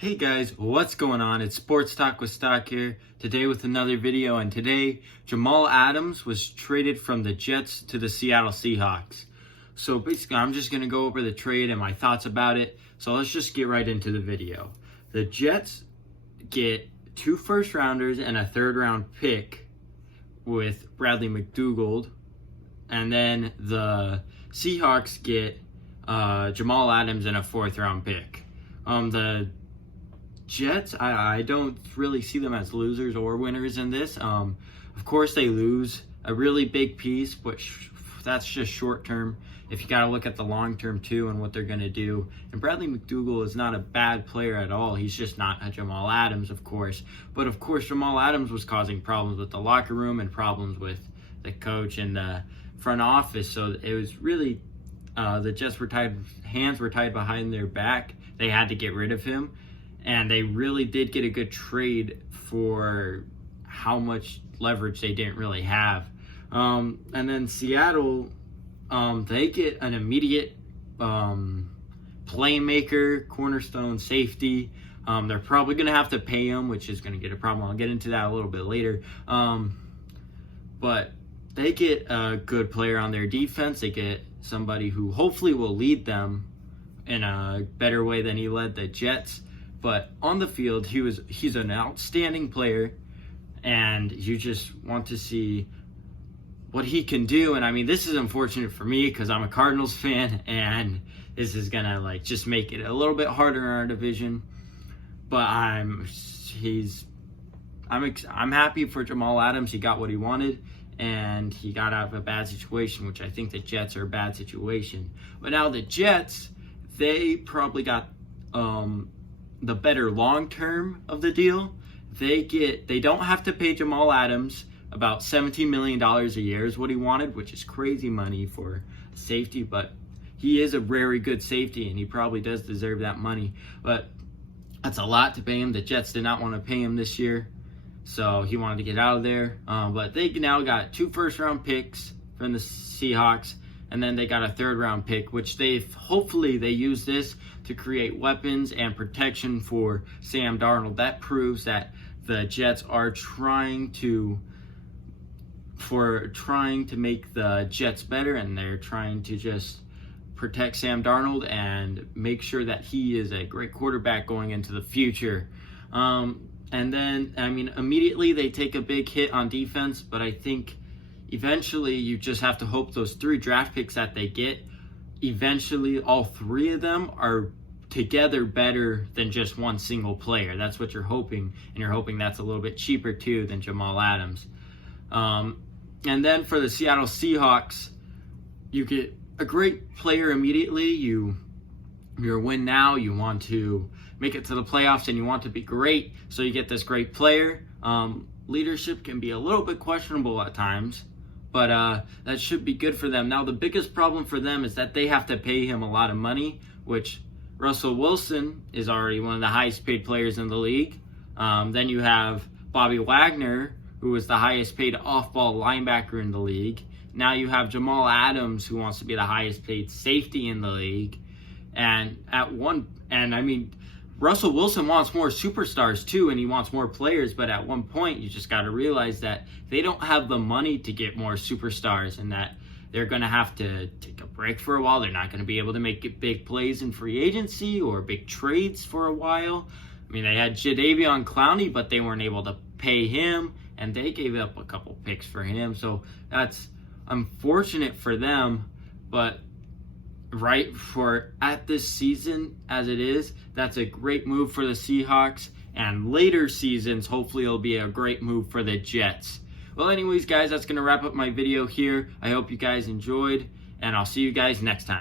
Hey guys, what's going on? It's Sports Talk with Stock here, today with another video, and today Jamal Adams was traded from the Jets to the Seattle Seahawks. So basically I'm just going to go over the trade and my thoughts about it, so let's just get right into the video. The Jets get 2 first rounders and a 3rd round pick with Bradley McDougald, and then the Seahawks get Jamal Adams and a 4th round pick. The Jets, I don't really see them as losers or winners in this. Of course, they lose a really big piece, but that's just short term. If you got to look at the long term too and what they're going to do. And Bradley McDougald is not a bad player at all. He's just not a Jamal Adams, of course. But of course, Jamal Adams was causing problems with the locker room and problems with the coach and the front office. So it was really the Jets were hands were tied behind their back. They had to get rid of him. And they really did get a good trade for how much leverage they didn't really have. And then Seattle, they get an immediate playmaker, cornerstone safety. They're probably going to have to pay him, which is going to get a problem. I'll get into that a little bit later. But they get a good player on their defense. They get somebody who hopefully will lead them in a better way than he led the Jets. But on the field, he's an outstanding player, and you just want to see what he can do. And I mean, this is unfortunate for me because I'm a Cardinals fan, and this is gonna just make it a little bit harder in our division. But I'm happy for Jamal Adams. He got what he wanted, and he got out of a bad situation, which I think the Jets are a bad situation. But now the Jets, they probably got the better long term of the deal. They don't have to pay Jamal Adams about $17 million a year is what he wanted, which is crazy money for safety, but he is a very good safety and he probably does deserve that money. But that's a lot to pay him. The Jets did not want to pay him this year, so he wanted to get out of there. But they now got 2 first round picks from the Seahawks, and then they got a 3rd round pick, which hopefully they use this to create weapons and protection for Sam Darnold. That proves that the Jets are trying to make the Jets better, and they're trying to just protect Sam Darnold and make sure that he is a great quarterback going into the future. And then, I mean, immediately they take a big hit on defense, but I think eventually you just have to hope those 3 draft picks that they get, eventually all 3 of them are together better than just one single player. That's what you're hoping, and you're hoping that's a little bit cheaper too than Jamal Adams. And then for the Seattle Seahawks, you get a great player immediately. You're a win now. You want to make it to the playoffs, and you want to be great, so you get this great player. Leadership can be a little bit questionable at times, but that should be good for them. Now, the biggest problem for them is that they have to pay him a lot of money, which Russell Wilson is already one of the highest paid players in the league. Then you have Bobby Wagner, who is the highest paid off-ball linebacker in the league. Now you have Jamal Adams, who wants to be the highest paid safety in the league. And I mean, Russell Wilson wants more superstars too, and he wants more players, but at one point you just got to realize that they don't have the money to get more superstars, and that they're going to have to take a break for a while. They're not going to be able to make big plays in free agency or big trades for a while. I mean, they had Jadeveon Clowney, but they weren't able to pay him, and they gave up a couple picks for him. So that's unfortunate for them, but at this season as it is, that's a great move for the Seahawks, and later seasons hopefully it'll be a great move for the Jets. Well, anyways, guys, that's going to wrap up my video here. I hope you guys enjoyed, and I'll see you guys next time.